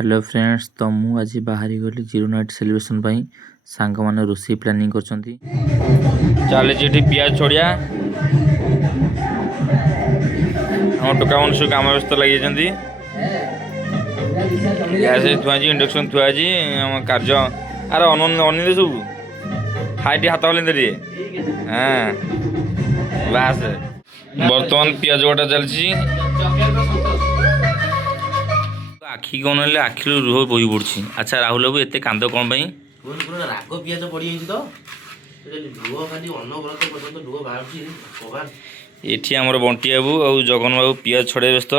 Hello friends, तो मु आज बाहरी गली जीरो नाइट सेलिब्रेशन पाई सांग माने रोसी प्लानिंग करछंती। चले जेठी पियाज छोड़िया हम टोका मनुष्य काम व्यस्त लगी जंती गैस थुआजी इंडक्शन थुआजी हम कार्य अरे अनिल सब हाइटी हाथ हलें रे हाँ बास बर्तमान पियाज गोटा चलची आखि कौन आखिर रुह बोही पड़ी। अच्छा राहुल बाबू एत कांद कौन पाई राग पिज पड़ तो लुह खाली अनवरत पर्यटन लुह बाहर भगवान एठी आमर बंटी बाबू और जगन बाबू पियाज छड़े व्यस्त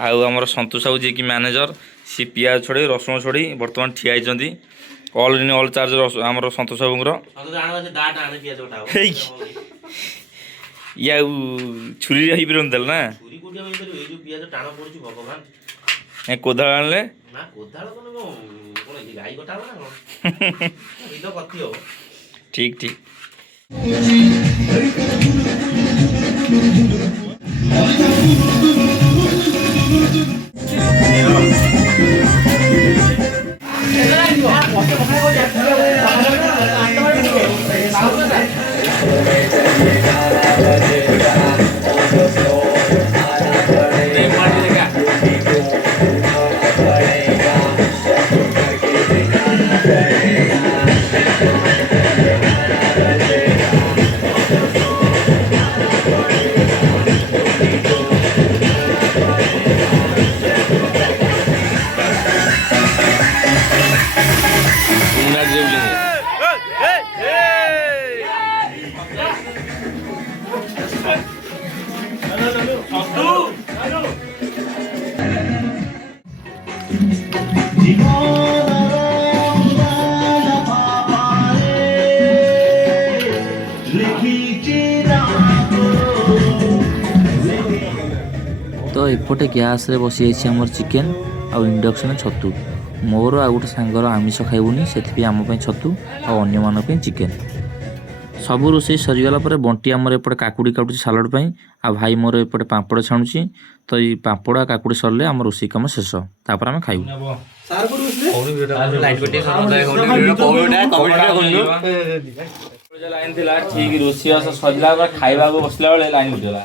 आमर सतोष बाबू जी मैनेजर सी पियाज छड़े रसुण छड़ी बर्तमान ठिया ऑल इन ऑल चार्ज आमर सतोष बाबूर या छुरी हो पार ना भगवान कोदाल आनले ना कोदाल गाई कटा कथी हो ठीक ठीक तो एपटे गैस रे बसी जाइए आमर चिकेन आउ इंडक्शन छतु मोर आ गोटे सांगर आमिष खाइबुनी से आम छतु आने चिकेन सब रोषे सरीगला बंटी आमर एपटे काकुड़ी काटुची सालाड पाई आ भाई मोर एपटे पापड़ छाणुची। तो ये पापड़ आ काकुड़ी सरले आम रोषे कम शेष तापर आम खाइबु। लाइन थिला ठीक रोषे बास सजला खाइबा बसला बेले लाइन उठेला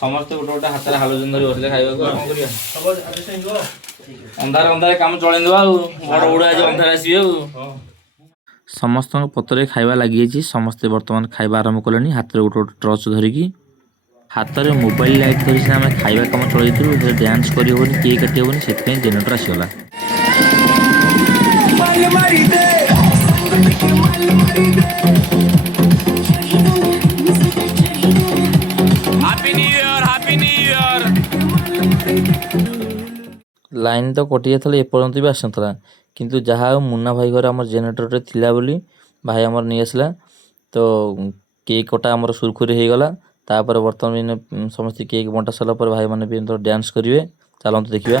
समस्ते गोटे गोटे हाथ हालोजन धरी बसले खाइबा अंधार अंधार काम चल बड़ बड़ आज अंधार आसवे समस्त पतर खाइबा लगी समस्ते बर्तमान खाइबा आरंभ कले हाथ में गोटे गोटे टर्च धरिकी हाथ में मोबाइल लाइट धरी आम खाइबा कम चलू डांस करनी केक काटी हेनी से जेनेटर आसीगला। लाइन तो कटि जाता एपर्यंत भी आसना किंतु जहाँ मुन्ना भाई घर आम जेनेटर थिला बोली भाई आमर नहीं आसला तो केक कटा आमर सुरखुरी हो गला। तापर बर्तमान समस्त केक बंटा सारा पर भाई मैंने भी डांस करेंगे चलते देखा।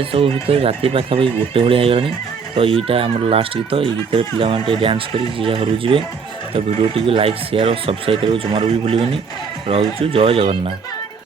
ଏସବୁ ଭିତରେ ରାତି ପାଖାପାଖି 1 ଭଳିଆ ହେଇଗଲାଣି। ତ ଏଇଟା ଆମର ଲାଷ୍ଟ ଗୀତ। ଏଇ ଗୀତରେ ପିଲାମାନେ ଟିକେ ଡ୍ୟାନ୍ସ କରି ଯିଏ ଘରକୁ ଯିବେ। ତ ଭିଡ଼ିଓଟିକୁ ଲାଇକ୍ ସେୟାର ଓ ସବସ୍କ୍ରାଇବ୍ କରିବାକୁ ଜମାରୁ ବି ଭୁଲିବେନି। ରହୁଛୁ, ଜୟ ଜଗନ୍ନାଥ।